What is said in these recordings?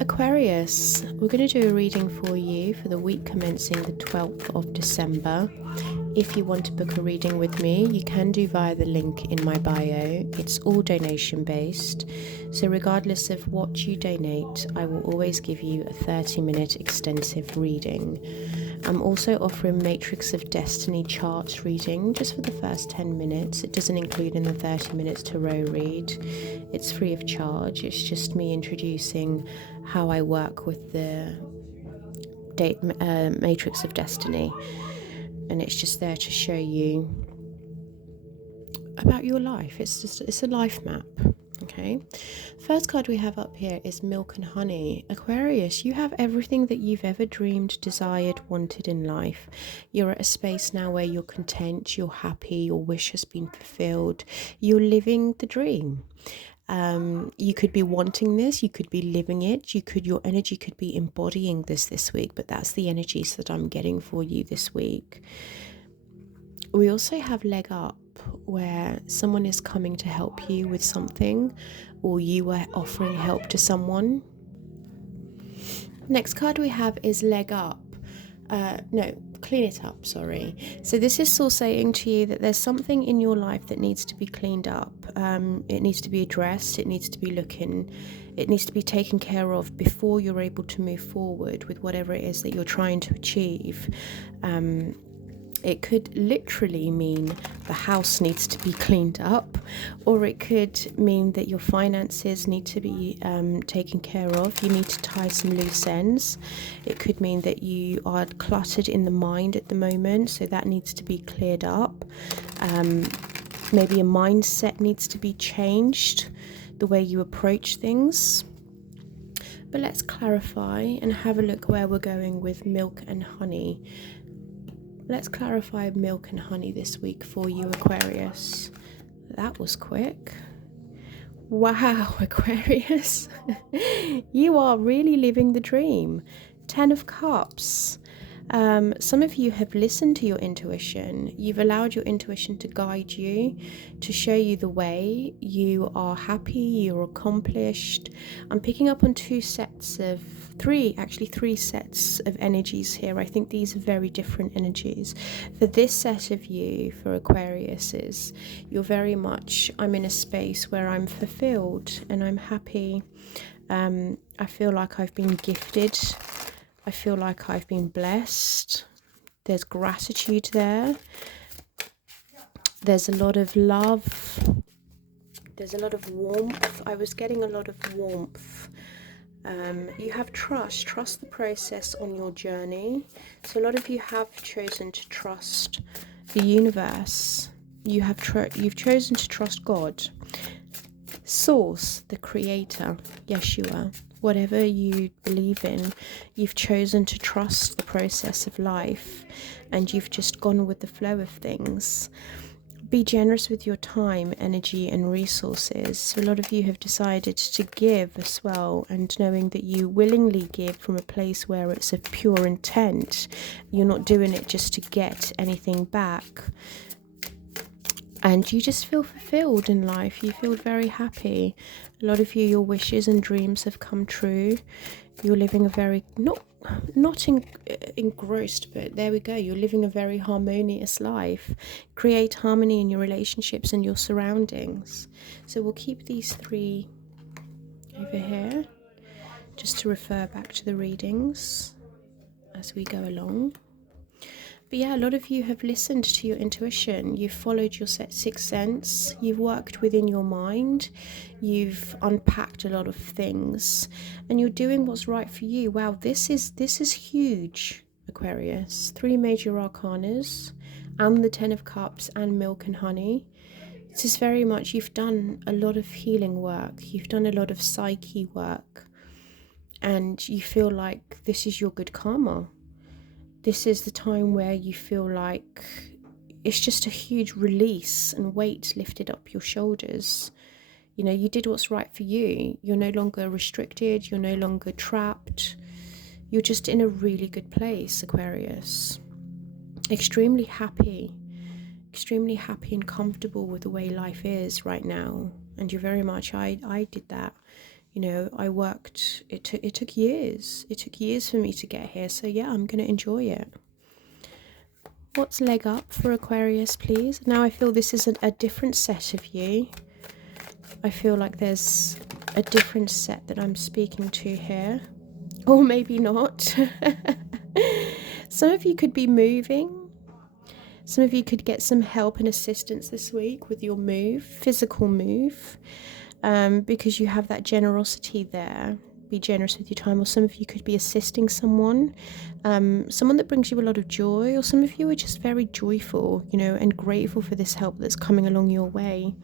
Aquarius, we're going to do a reading for you for the week commencing the 12th of December. If you want to book a reading with me, you can do via the link in my bio. It's all donation based, so regardless of what you donate, I will always give you a 30-minute extensive reading. I'm also offering Matrix of Destiny charts reading just for the first 10 minutes. It doesn't include in the 30 minutes tarot read. It's free of charge. It's just me introducing how I work with the Matrix of Destiny, and it's just there to show you about your life. It's a life map. Okay, first card we have up here is Milk and Honey. Aquarius, you have everything that you've ever dreamed, desired, wanted in life. You're at a space now where you're content, you're happy, your wish has been fulfilled, you're living the dream. You could be wanting this, you could be living it, your energy could be embodying this week, but that's the energies that I'm getting for you this week. We also have Leg Up, where someone is coming to help you with something, or you are offering help to someone. Next card we have is Leg Up. Clean it up, sorry. So this is still saying to you that there's something in your life that needs to be cleaned up. It needs to be addressed, it needs to be taken care of before you're able to move forward with whatever it is that you're trying to achieve. It could literally mean the house needs to be cleaned up, or it could mean that your finances need to be taken care of. You need to tie some loose ends. It could mean that you are cluttered in the mind at the moment, so that needs to be cleared up. Maybe a mindset needs to be changed, the way you approach things. But let's clarify and have a look where we're going with Milk and Honey. Let's clarify Milk and Honey this week for you, Aquarius. That was quick. Wow, Aquarius. You are really living the dream. 10 of Cups. Some of you have listened to your intuition. You've allowed your intuition to guide you, to show you the way. You are happy, you're accomplished. I'm picking up on three sets of energies here. I think these are very different energies. For this set of you, for Aquarius, is you're very much, I'm in a space where I'm fulfilled and I'm happy. I feel like I've been gifted. I feel like I've been blessed. There's gratitude there. There's a lot of love. There's a lot of warmth. I was getting a lot of warmth. You have trust the process on your journey. So a lot of you have chosen to trust the universe. You've chosen to trust God, Source, the Creator, Yeshua, whatever you believe in. You've chosen to trust the process of life, and you've just gone with the flow of things. Be generous with your time, energy, and resources. So a lot of you have decided to give as well, and knowing that you willingly give from a place where it's of pure intent. You're not doing it just to get anything back. And you just feel fulfilled in life. You feel very happy. A lot of you, your wishes and dreams have come true. You're living a very, not engrossed, but there we go. You're living a very harmonious life. Create harmony in your relationships and your surroundings. So we'll keep these three over here, just to refer back to the readings as we go along. But yeah, a lot of you have listened to your intuition. You've followed your sixth sense. You've worked within your mind. You've unpacked a lot of things, and you're doing what's right for you. Wow, this is huge, Aquarius. 3 major arcanas, and the 10 of Cups, and Milk and Honey. This is very much, you've done a lot of healing work. You've done a lot of psyche work, and you feel like this is your good karma. This is the time where you feel like it's just a huge release and weight lifted up your shoulders. You know, you did what's right for you. You're no longer restricted. You're no longer trapped. You're just in a really good place, Aquarius. Extremely happy and comfortable with the way life is right now. And you're very much, I did that. I worked, it took years. It took years for me to get here. So yeah, I'm going to enjoy it. What's leg up for Aquarius, please? Now I feel this is a different set of you. I feel like there's a different set that I'm speaking to here. Or maybe not. Some of you could be moving. Some of you could get some help and assistance this week with your move, physical move, because you have that generosity there. Be generous with your time. Or some of you could be assisting someone, someone that brings you a lot of joy, or some of you are just very joyful, and grateful for this help that's coming along your way.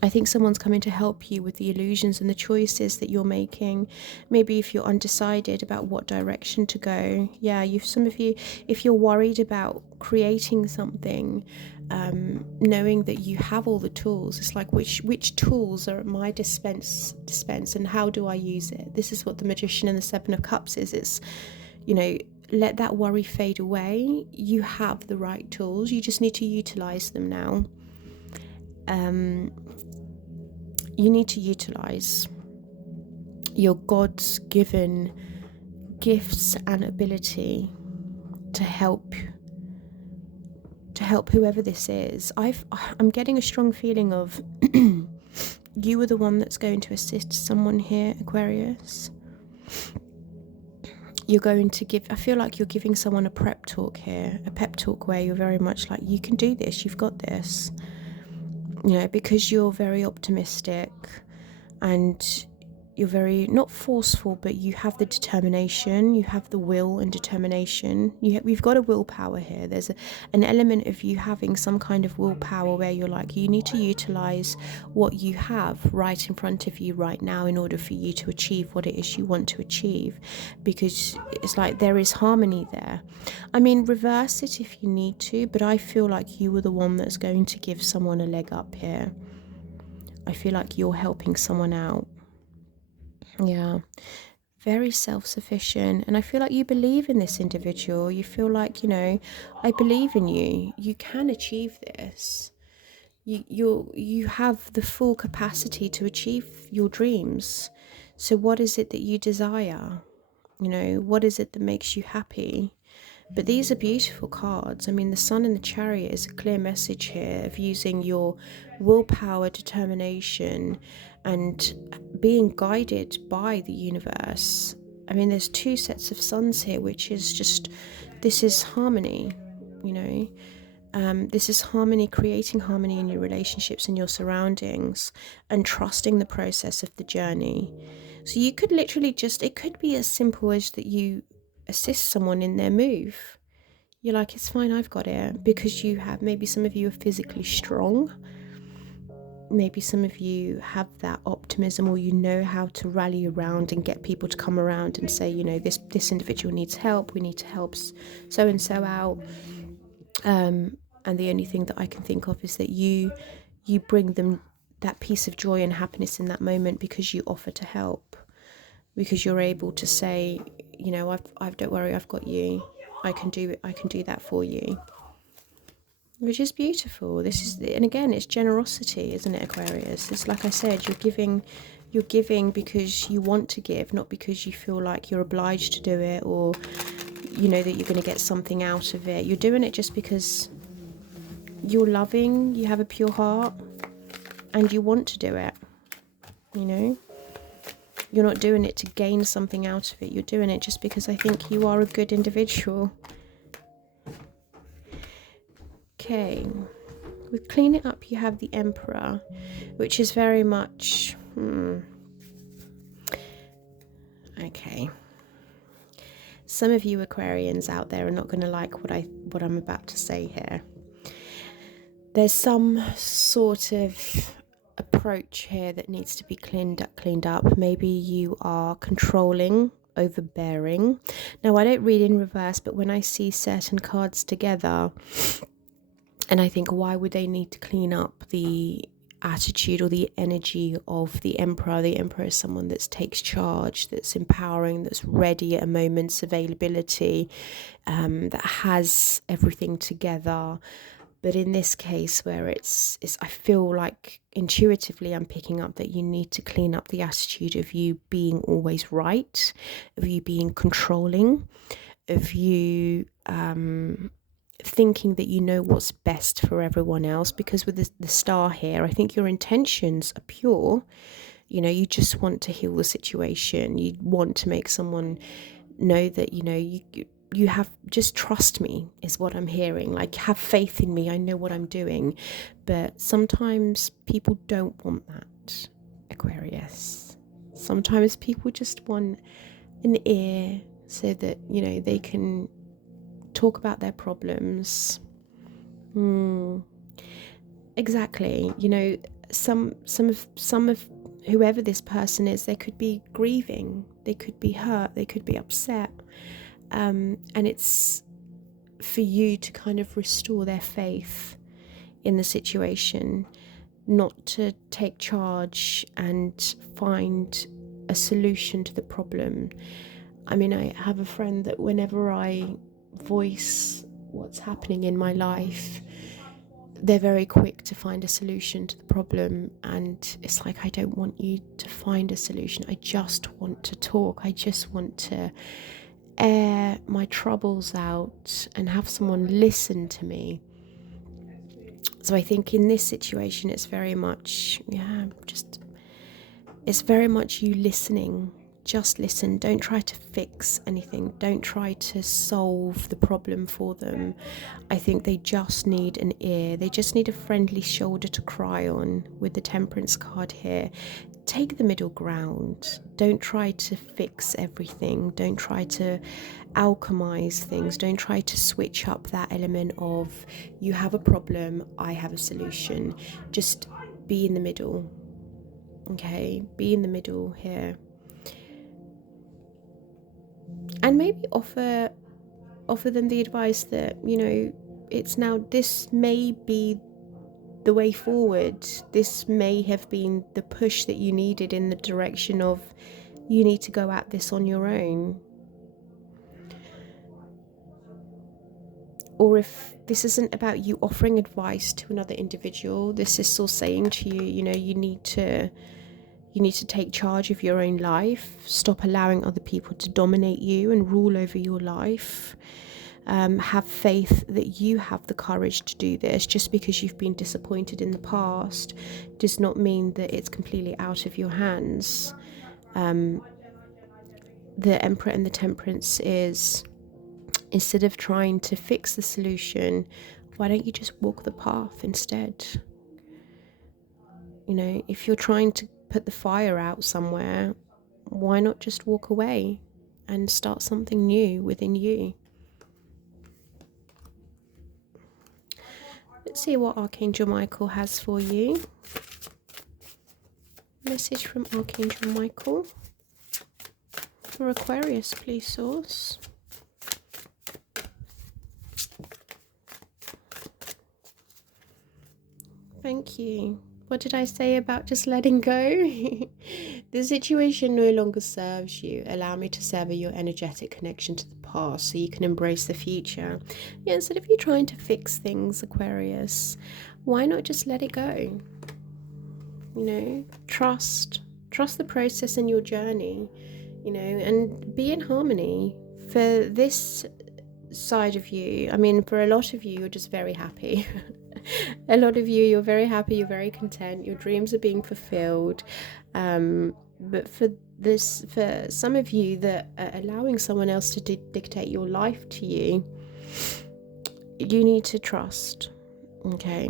I think someone's coming to help you with the illusions and the choices that you're making. Maybe if you're undecided about what direction to go. Yeah, some of you, if you're worried about creating something, knowing that you have all the tools, it's like which tools are at my dispense and how do I use it? This is what the Magician and the Seven of Cups is. It's, let that worry fade away. You have the right tools. You just need to utilize them now. You need to utilize your God's given gifts and ability to help whoever this is. I'm getting a strong feeling of you are the one that's going to assist someone here, Aquarius. You're going to give, I feel like you're giving someone a prep talk here, a pep talk where you're very much like, you can do this, you've got this. Because you're very optimistic and you're very, not forceful, but you have the determination, you have the will and determination. We've got a willpower here. There's an element of you having some kind of willpower where you're like, you need to utilize what you have right in front of you right now in order for you to achieve what it is you want to achieve, because it's like there is harmony there. I mean, reverse it if you need to, but I feel like you were the one that's going to give someone a leg up here. I feel like you're helping someone out. Yeah, very self-sufficient, and I feel like you believe in this individual. You feel like, I believe in you. You can achieve this. You have the full capacity to achieve your dreams. So what is it that you desire? What is it that makes you happy? But these are beautiful cards. I mean, the Sun and the Chariot is a clear message here of using your willpower, determination, and being guided by the universe. I mean, there's two sets of suns here, which is just, this is harmony, this is harmony, creating harmony in your relationships and your surroundings, and trusting the process of the journey. So you could literally it could be as simple as that you assist someone in their move. You're like, it's fine, I've got it, because maybe some of you are physically strong. Maybe some of you have that optimism, or how to rally around and get people to come around and say, this individual needs help, we need to help so and so out. And the only thing that I can think of is that you bring them that piece of joy and happiness in that moment because you offer to help, because you're able to say, don't worry, I've got you. I can do it. I can do that for you, which is beautiful. And again, it's generosity, isn't it, Aquarius? It's like I said, you're giving because you want to give, not because you feel like you're obliged to do it, or that you're going to get something out of it. You're doing it just because you're loving, you have a pure heart, and you want to do it. You're not doing it to gain something out of it. You're doing it just because I think you are a good individual. Okay. With Clean It Up, you have the Emperor, which is very much... Okay. Some of you Aquarians out there are not going to like what I'm about to say here. There's some sort of approach here that needs to be cleaned up. Maybe you are controlling, overbearing. Now, I don't read in reverse, but when I see certain cards together, and I think, why would they need to clean up the attitude or the energy of the Emperor? The Emperor is someone that takes charge, that's empowering, that's ready at a moment's availability, that has everything together. But in this case where it's I feel like intuitively I'm picking up that you need to clean up the attitude of you being always right, of you being controlling, of you thinking that you know what's best for everyone else. Because with the star here, I think your intentions are pure. You know, you just want to heal the situation. You want to make someone know that, you know, you have, just trust me is what I'm hearing. Like, have faith in me. I know what I'm doing. But sometimes people don't want that, Aquarius. Sometimes people just want an ear so that, you know, they can talk about their problems. Exactly. You know, some of whoever this person is, they could be grieving, they could be hurt, they could be upset, and it's for you to kind of restore their faith in the situation, not to take charge and find a solution to the problem. I mean, I have a friend that whenever I voice what's happening in my life, they're very quick to find a solution to the problem. And it's like, I don't want you to find a solution. I just want to talk. I just want to air my troubles out and have someone listen to me. So I think in this situation, it's very much, it's very much you listening. Just listen. Don't try to fix anything. Don't try to solve the problem for them. I think they just need an ear. They just need a friendly shoulder to cry on. With the Temperance card here, take the middle ground. Don't try to fix everything. Don't try to alchemize things. Don't try to switch up that element of, you have a problem, I have a solution. Just be in the middle. Okay, be in the middle here. And maybe offer them the advice that, you know, it's now, this may be the way forward. This may have been the push that you needed in the direction of, you need to go at this on your own. Or if this isn't about you offering advice to another individual, this is still saying to you, you know, you need to take charge of your own life. Stop allowing other people to dominate you and rule over your life. Have faith that you have the courage to do this. Just because you've been disappointed in the past does not mean that it's completely out of your hands. The Emperor and the Temperance is, instead of trying to fix the solution, why don't you just walk the path instead? You know, if you're trying to put the fire out somewhere, why not just walk away and start something new within you? Let's see what Archangel Michael has for you. Message from Archangel Michael for Aquarius, please, Source. Thank you. What did I say about just letting go? The situation no longer serves you. Allow me to sever your energetic connection to the past so you can embrace the future. Yeah, instead of you trying to fix things, Aquarius, why not just let it go? You know, trust the process and your journey, you know, and be in harmony. For this side of you, I mean, for a lot of you, you're just very happy. A lot of you, you're very happy, you're very content, your dreams are being fulfilled. But for some of you that are allowing someone else to dictate your life to you, you need to trust, okay?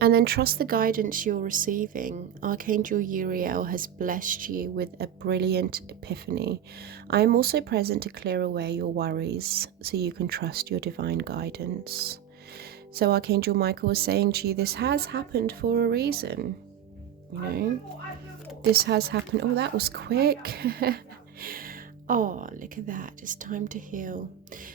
And then trust the guidance you're receiving. Archangel Uriel has blessed you with a brilliant epiphany. I am also present to clear away your worries so you can trust your divine guidance. So Archangel Michael was saying to you, this has happened for a reason. You know, this has happened. Oh, that was quick. Oh, look at that. It's time to heal.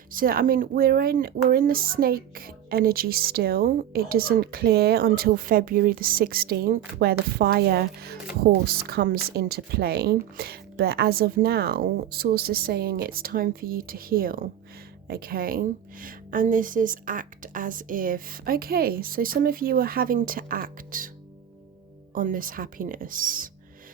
So, I mean, we're in the snake energy still. It doesn't clear until February the 16th, where the fire horse comes into play. But as of now, Source is saying it's time for you to heal. Okay, and this is act as if. Okay, so some of you are having to act on this happiness.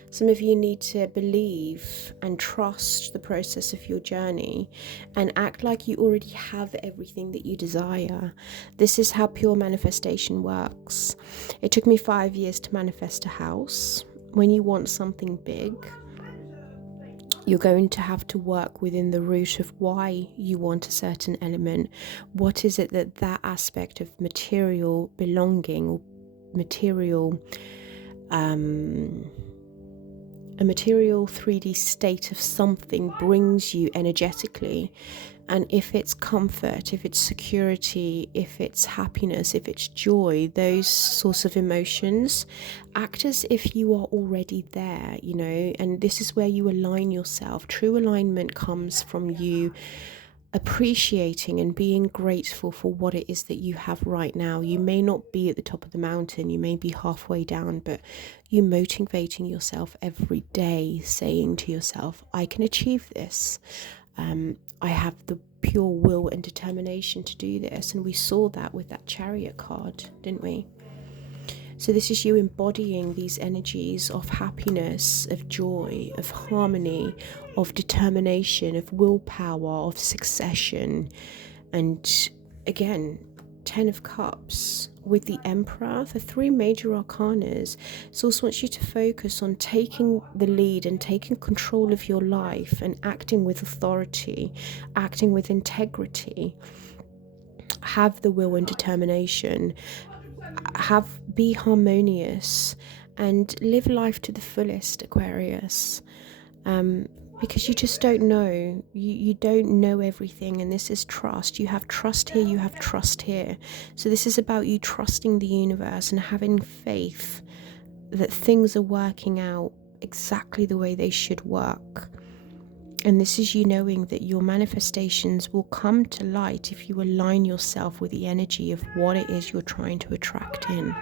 Some of you need to believe and trust the process of your journey and act like you already have everything that you desire. This is how pure manifestation works. It took me 5 years to manifest a house. When you want something big, you're going to have to work within the root of why you want a certain element. What is it that aspect of material belonging or material a material 3D state of something brings you energetically? And if it's comfort, if it's security, if it's happiness, if it's joy, those sorts of emotions, act as if you are already there, you know. And this is where you align yourself. True alignment comes from you appreciating and being grateful for what it is that you have right now. You may not be at the top of the mountain, you may be halfway down, but you motivating yourself every day, saying to yourself, I can achieve this. I have the pure will and determination to do this. And we saw that with that Chariot card, didn't we? So this is you embodying these energies of happiness, of joy, of harmony, of determination, of willpower, of succession. And again, 10 of Cups with the Emperor, the 3 major arcanas. Source wants you to focus on taking the lead and taking control of your life and acting with authority, acting with integrity. Have the will and determination. Be harmonious and live life to the fullest, Aquarius. Because you just don't know. You don't know everything, and this is trust. You have trust here, you have trust here. So this is about you trusting the universe and having faith that things are working out exactly the way they should work. And this is you knowing that your manifestations will come to light if you align yourself with the energy of what it is you're trying to attract in.